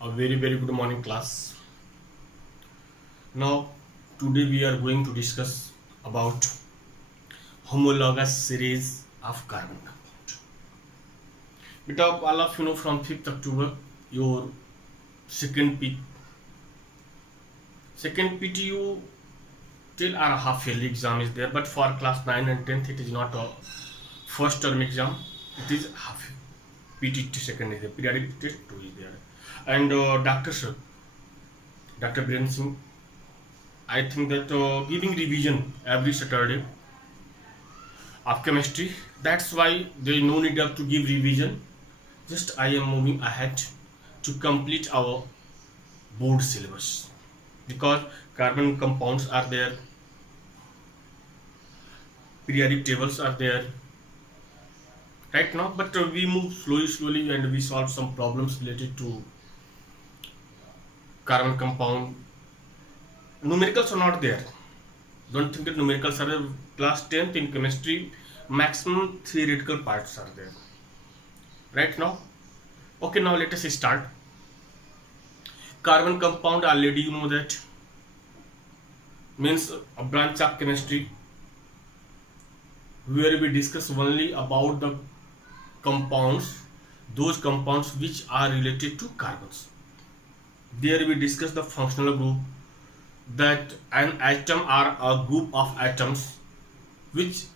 A very good morning, class. Now today we are going to discuss about homologous series of carbon compound. Beta, all of you know from 5th October your second P second PTU till our half yearly exam is there, but for class 9 and 10th it is not a first term exam, it is half PTT second is there, periodic test 2 is there. And Dr. Biren Singh, I think that giving revision every Saturday of chemistry, that's why there is no need of to give revision. Just I am moving ahead to complete our board syllabus because carbon compounds are there, periodic tables are there right now, but we move slowly and we solve some problems related to carbon compound. Numericals are not there. Don't think that numericals are there. Class 10th in chemistry, maximum theoretical parts are there right now. Okay, now let us start. Carbon compound, already you know that means a branch of chemistry where we discuss only about the compounds, those compounds which are related to carbons. There we discuss the functional group, that an atom are a group of atoms which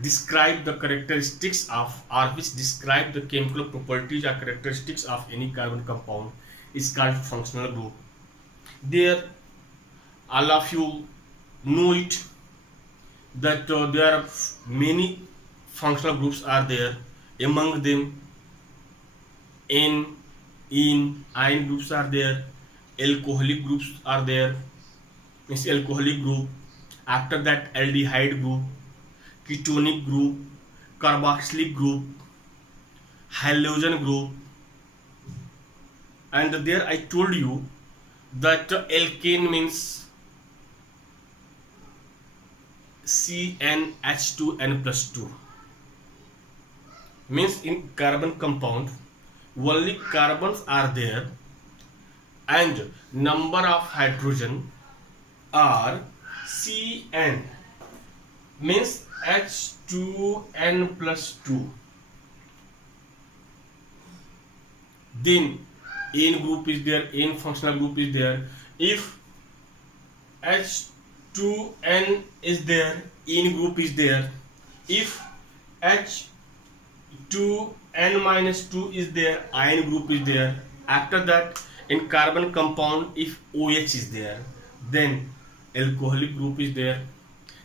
describe the characteristics of or which describe the chemical properties or characteristics of any carbon compound is called functional group. There all of you know it that there are many functional groups are there, among them N, in, ion groups are there, alcoholic groups are there, means alcoholic group, after that aldehyde group, ketonic group, carboxylic group, halogen group, and there I told you that alkane means CnH2n plus 2, means in carbon compound only carbons are there and number of hydrogen are Cn, means H2n plus 2. Then N group is there, N functional group is there. If H2n is there, N group is there. If H2n minus 2 is there, ion group is there. After that, in carbon compound, if OH is there, then alcoholic group is there,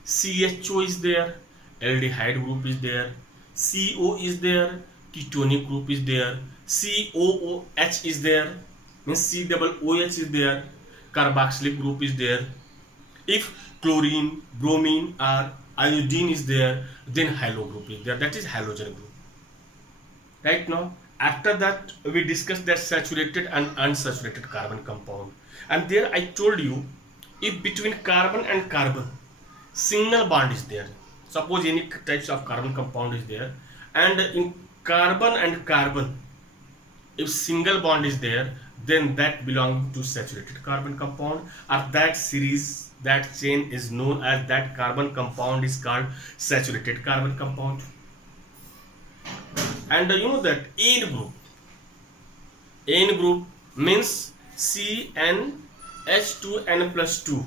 CHO is there, aldehyde group is there, CO is there, ketonic group is there, COOH is there, means COOH is there, carboxylic group is there. If chlorine, bromine or iodine is there, then halo group is there, that is halogen group. Right now, after that we discussed that saturated and unsaturated carbon compound, and there I told you if between carbon and carbon single bond is there, suppose any types of carbon compound is there, and in carbon and carbon if single bond is there, then that belongs to saturated carbon compound, or that series, that chain is known as that carbon compound is called saturated carbon compound. And you know that N group means CnH2n plus 2.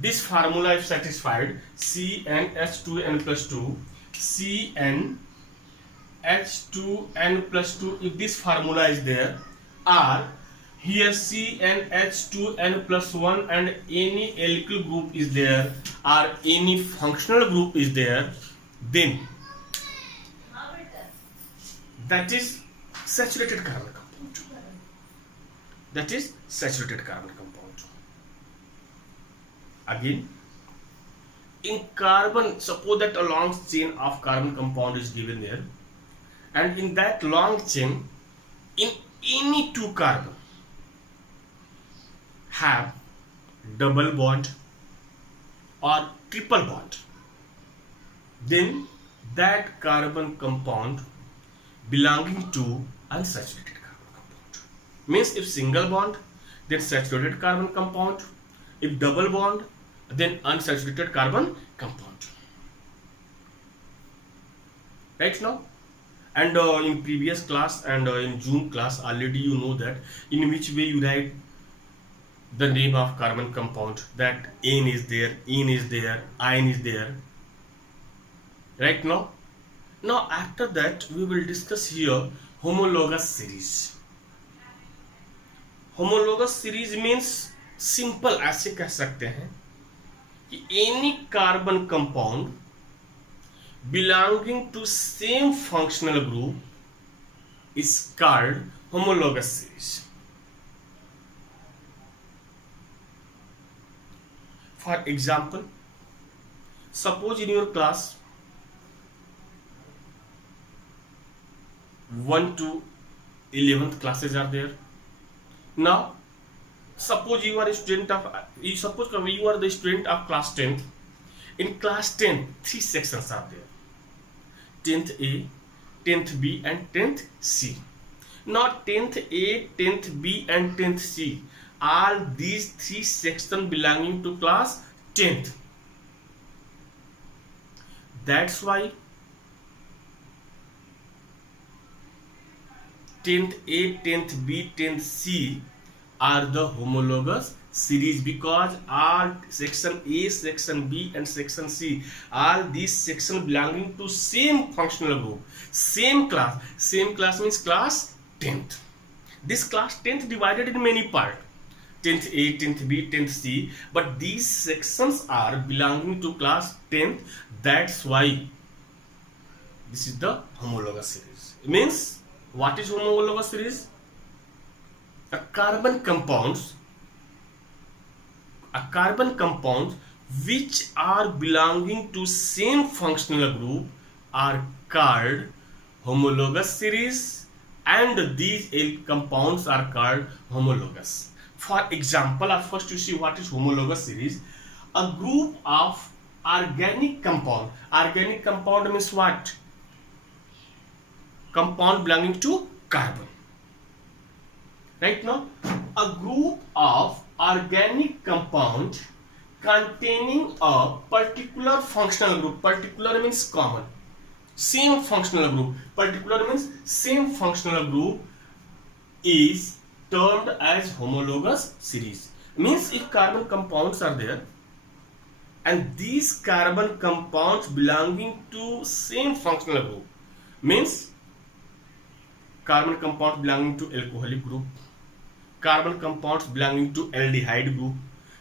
This formula is satisfied, CnH2n plus 2, CnH2n plus 2, if this formula is there, or here CnH2n plus 1 and any alkyl group is there or any functional group is there, then that is saturated carbon compound. That is saturated carbon compound. Again, in carbon, suppose that a long chain of carbon compound is given there, and in that long chain, in any two carbon have double bond or triple bond, then that carbon compound belonging to unsaturated carbon compound. Means if single bond, then saturated carbon compound. If double bond, then unsaturated carbon compound. Right now? And in previous class and in June class already you know that in which way you write the name of carbon compound, that N is there, N is there, ion is there. Right now? Now after that we will discuss here homologous series. Homologous series means simple ऐसे कह सकते हैं कि any carbon compound belonging to same functional group is called homologous series. For example, suppose in your class 1 to 11th classes are there. Now suppose you are a student of you are the student of class 10th. In class 10 three sections are there: 10th A, 10th B and 10th C. Now 10th A, 10th B and 10th C, all these three sections belonging to class 10th. That's why 10th A, 10th B, 10th C are the homologous series, because all section A, section B and section C, all these sections belonging to same functional group, same class. Same class means class 10th. This class 10th divided in many parts: 10th A, 10th B, 10th C, but these sections are belonging to class 10th. That's why this is the homologous series. It means, what is homologous series? A carbon compounds which are belonging to same functional group are called homologous series, and these compounds are called homologous. For example, first you see what is homologous series. A group of organic compound. Organic compound means what? Compound belonging to carbon. Right now, a group of organic compound containing a particular functional group. Particular means common. Same functional group. Particular means same functional group is termed as homologous series. Means if carbon compounds are there and these carbon compounds belonging to same functional group, means carbon compounds belonging to alcoholic group, carbon compounds belonging to aldehyde group,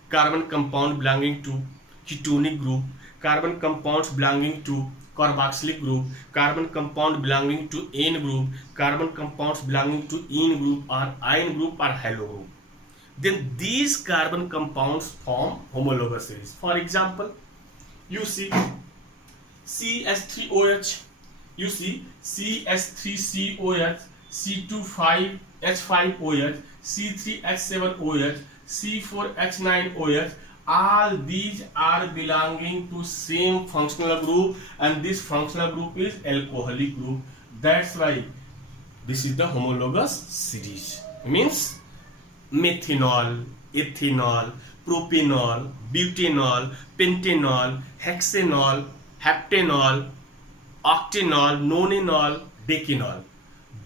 carbon compound belonging to ketonic group, carbon compounds belonging to carboxylic group, carbon compound belonging to N group, carbon compounds belonging to ene group or ion group or halo group. Then these carbon compounds form homologous series. For example, you see CH3OH, you see CH3COH, C2H5OH, C3H7OH, C4H9OH, all these are belonging to same functional group, and this functional group is alcoholic group. That's why this is the homologous series. It means methanol, ethanol, propanol, butanol, pentanol, hexanol, heptanol, octanol, nonanol, decanol.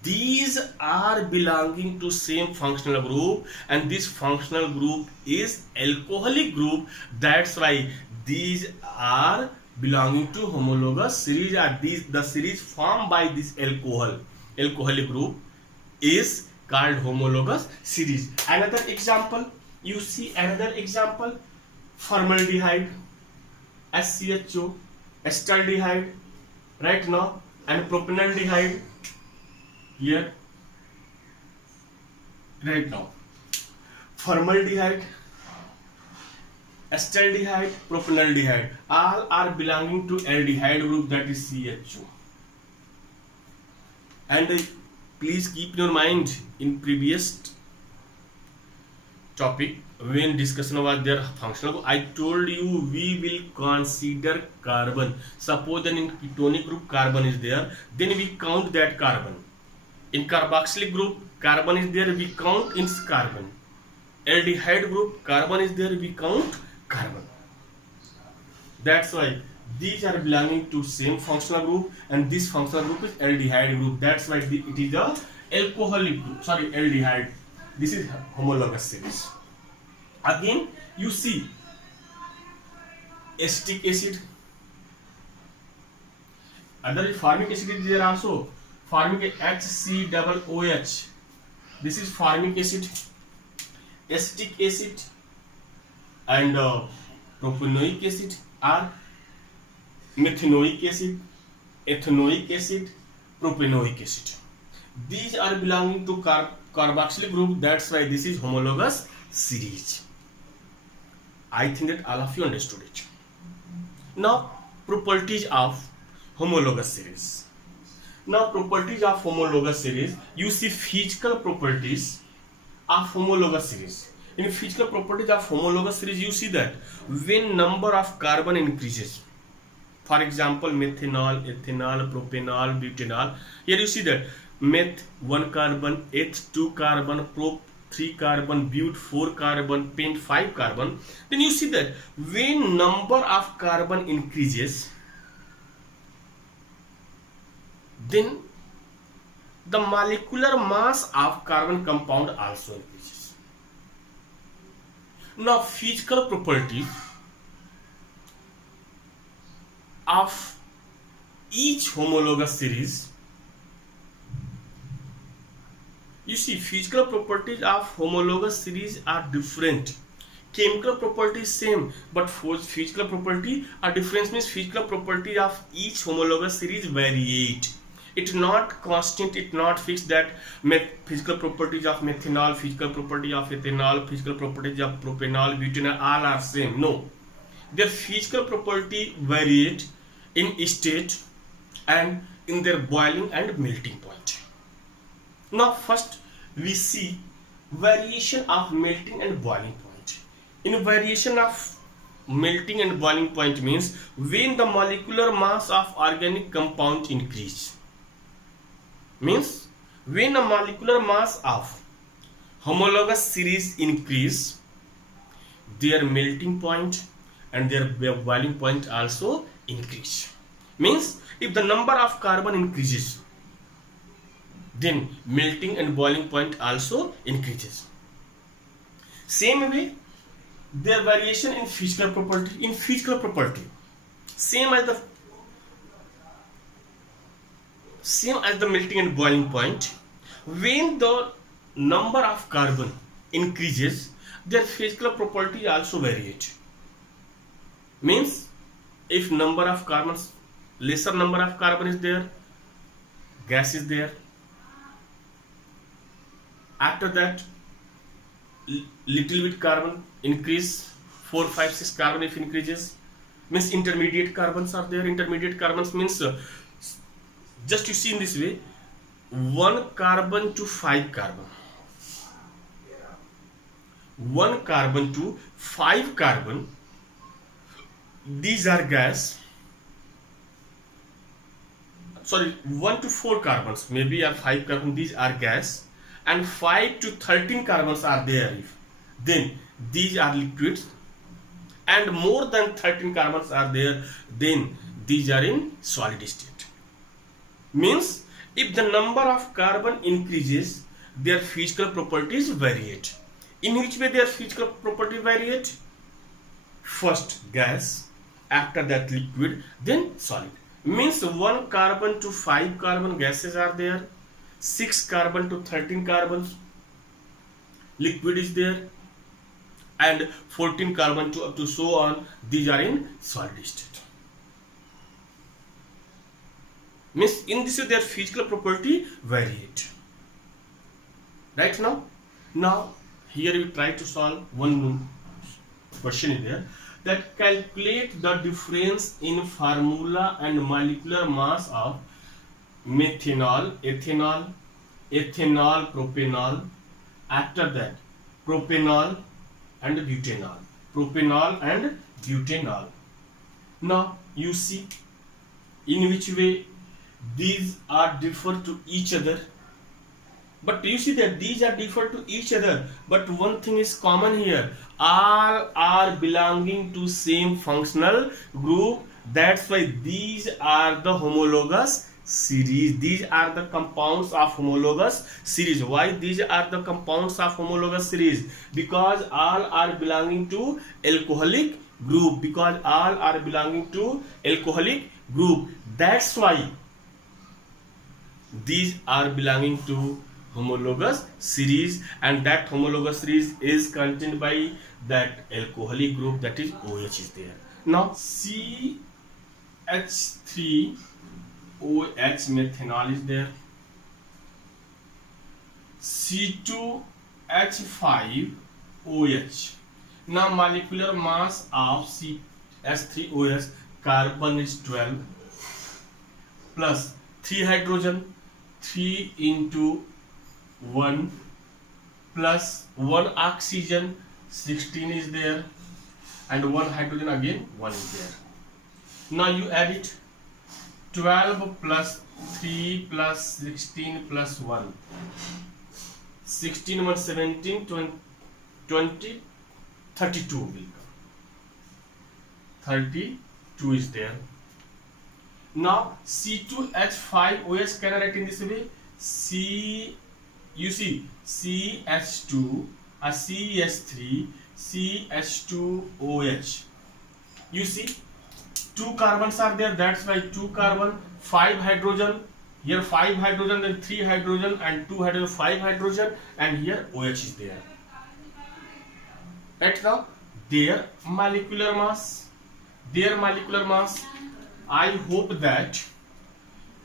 These are belonging to same functional group, and this functional group is alcoholic group. That's why these are belonging to homologous series. Are these the series formed by this alcoholic group is called homologous series. Another example, you see another example: formaldehyde, SCHO, acetaldehyde, right now, and propanaldehyde. Here, right now, formaldehyde, acetaldehyde, propanaldehyde, all are belonging to aldehyde group, that is CHO. And please keep in your mind, in previous topic when discussion was their functional, I told you we will consider carbon. Suppose then in ketonic group carbon is there, then we count that carbon. In carboxylic group, carbon is there, we count in carbon. Aldehyde group, carbon is there, we count carbon. That's why these are belonging to same functional group, and this functional group is aldehyde group. That's why it is a alcoholic group. Sorry, aldehyde. This is homologous series. Again, you see acetic acid. Other formic acid is there also. Formic HCOOH. This is formic acid, acetic acid, and propanoic acid are methanoic acid, ethanoic acid, propanoic acid. These are belonging to carboxylic group. That's why this is homologous series. I think that all of you understood it. Now, properties of homologous series. Now, properties of homologous series. You see physical properties of homologous series. In physical properties of homologous series, you see that when number of carbon increases, for example, methanol, ethanol, propanol, butanol. Here you see that meth 1 carbon, eth 2 carbon, prop 3 carbon, but 4 carbon, pent 5 carbon. Then you see that when number of carbon increases, then the molecular mass of carbon compound also increases. Now, physical properties of each homologous series. You see, physical properties of homologous series are different. Chemical properties same, but for physical property are different. Means physical property of each homologous series variate. It's not constant, it's not fixed that physical properties of methanol, physical property of ethanol, physical properties of propanol, butanol, all are same. No, their physical property variate in state and in their boiling and melting point. Now, first we see variation of melting and boiling point. In variation of melting and boiling point means when the molecular mass of organic compound increase. Means when the molecular mass of homologous series increase, their melting point and their boiling point also increase. Means if the number of carbon increases, then melting and boiling point also increases. Same way, their variation in physical property. In physical property, same as the melting and boiling point, when the number of carbon increases, their physical property also variate. Means if number of carbons, lesser number of carbon is there, gas is there. After that, little bit carbon increase, 4, 5, 6 carbon if increases, means intermediate carbons are there. Intermediate carbons means just you see in this way, 1 carbon to 5 carbon, 1 carbon to 5 carbon, these are gas. Sorry, 1 to 4 carbons maybe are 5 carbon, these are gas, and 5 to 13 carbons are there, then these are liquids, and more than 13 carbons are there, then these are in solid state. Means if the number of carbon increases, their physical properties variate. In which way their physical property variate? First gas, after that liquid, then solid. Means 1 carbon to 5 carbon gases are there, 6 carbon to 13 carbons liquid is there, and 14 carbon to up to so on, these are in solid state. Means in this way their physical property variate. Right now? Now here we try to solve one question is there, that calculate the difference in formula and molecular mass of methanol, ethanol, propanol, after that propanol and butanol. Now you see in which way these are differ to each other. But you see that these are different to each other, but one thing is common here. All are belonging to same functional group. That's why these are the homologous series. These are the compounds of homologous series. Why these are the compounds of homologous series? Because all are belonging to alcoholic group. Because all are belonging to alcoholic group. That's why these are belonging to homologous series, and that homologous series is contained by that alcoholic group, that is OH is there. Now CH3OH methanol is there, C2H5OH. Now molecular mass of CH3OH, carbon is 12 plus 3 hydrogen, 3 into 1 plus 1 oxygen, 16 is there, and 1 hydrogen, again 1 is there. Now you add it, 12 plus 3 plus 16 plus 1, 16 1 17 20 32 will come. 32 is there. Now C2H5OH can I write in this way? You see CH2, CH3, CH2OH. You see 2 carbons are there, that's why 2 carbon, 5 hydrogen, here 5 hydrogen, then 3 hydrogen and 2 hydrogen, 5 hydrogen, and here OH is there. Right, now their molecular mass, I hope that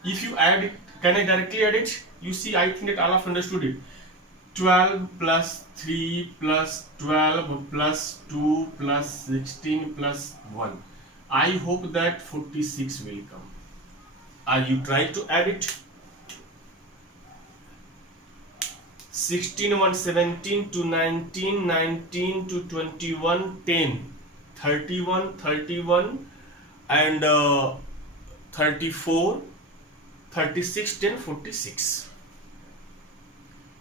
if you add it, can I directly add it? You see, I think that all of understood it. 12 plus 3 plus 12 plus 2 plus 16 plus 1. I hope that 46 will come. Are you trying to add it? 16 1 17 to 19, 19 to 21, 10, 31, 31 and 34, 36, 10, 46.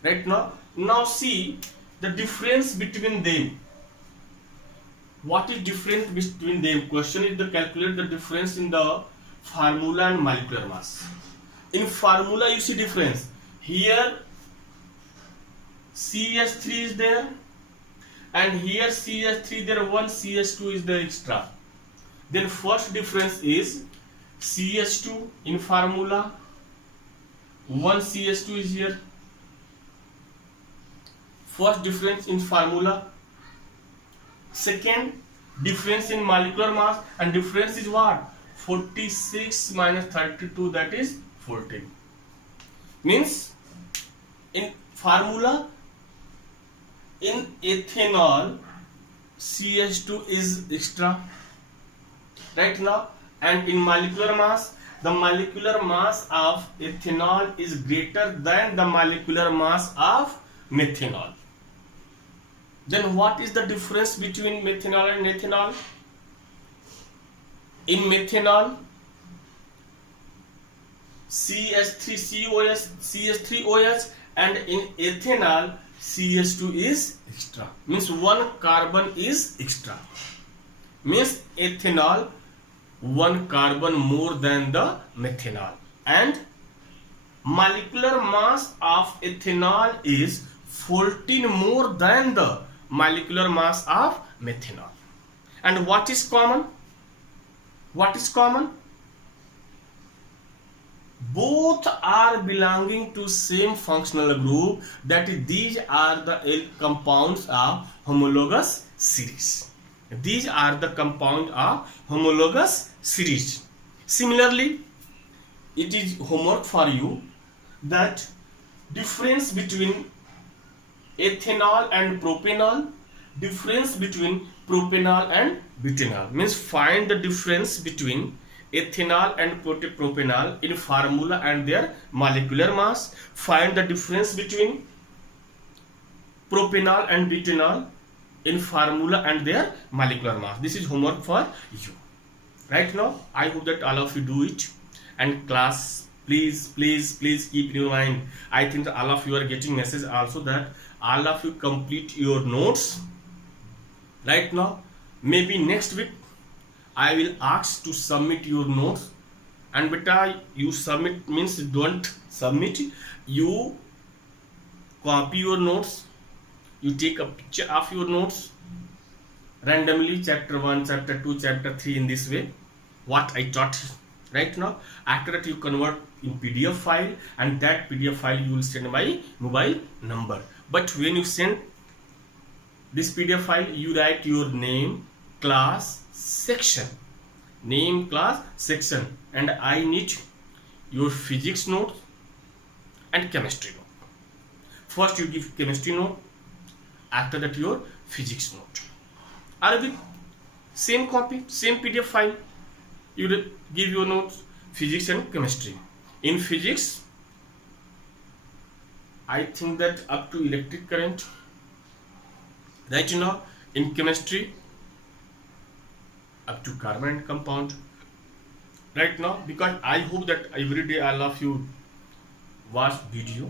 Right, now see the difference between them. What is different between them? Question is to calculate the difference in the formula and molecular mass. In formula you see difference. Here CH3 is there, and here CH3 there, one CH2 is there extra. Then first difference is CH2 in formula, one CH2 is here. First difference in formula. Second difference in molecular mass, and difference is what? 46 minus 32, that is 14. Means in formula, in ethanol CH2 is extra, right now, and in molecular mass, the molecular mass of ethanol is greater than the molecular mass of methanol. Then what is the difference between methanol and ethanol? In methanol, CH3OH, and in ethanol CH2 is extra. Means one carbon is extra. Means ethanol one carbon more than the methanol, and molecular mass of ethanol is 14 more than the molecular mass of methanol. And what is common? What is common? Both are belonging to same functional group, that is, these are the compounds of homologous series. These are the compound of homologous series. Similarly, it is homework for you that difference between ethanol and propanol, difference between propanol and butanol. Means find the difference between ethanol and propanol in formula and their molecular mass. Find the difference between propanol and butanol in formula and their molecular mass. This is homework for you. Right now, I hope that all of you do it, and class please keep in your mind. I think that all of you are getting message also that all of you complete your notes right now. Maybe next week I will ask to submit your notes, and beta you submit means don't submit, you copy your notes, you take a picture of your notes randomly, chapter 1, chapter 2, chapter 3, in this way what I taught right now. After that you convert in PDF file, and that PDF file you will send my mobile number. But when you send this PDF file, you write your name, class, section, name, class, section, and I need your physics note and chemistry note. First you give chemistry note, after that your physics note. Arabic, same copy, same PDF file, you give your notes, physics and chemistry. In physics, I think that up to electric current right now. In chemistry, up to carbon and compound right now, because I hope that every day all of you watch video,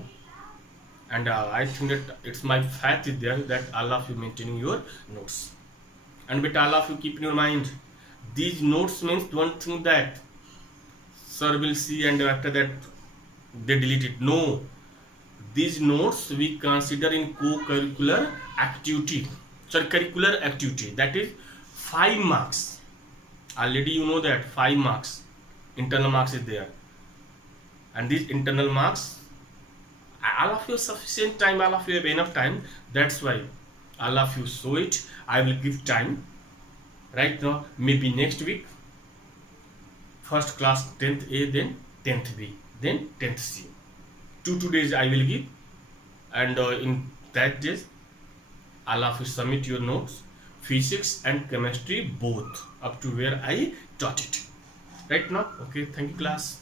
and I think that it's my faith is there that all of you maintaining your notes. And but all of you keep in your mind, these notes means don't think that sir will see and after that they delete it. No, these notes we consider in co-curricular activity, curricular activity, that is 5 marks. Already you know that 5 marks, internal marks is there, and these internal marks, all of you sufficient time, all of you have enough time. That's why all of you show it. I will give time right now. Maybe next week first class 10th A, then 10th B, then 10th C. 2 days I will give, and in that days all of you submit your notes, physics and chemistry both, up to where I taught it right now. Okay, thank you class.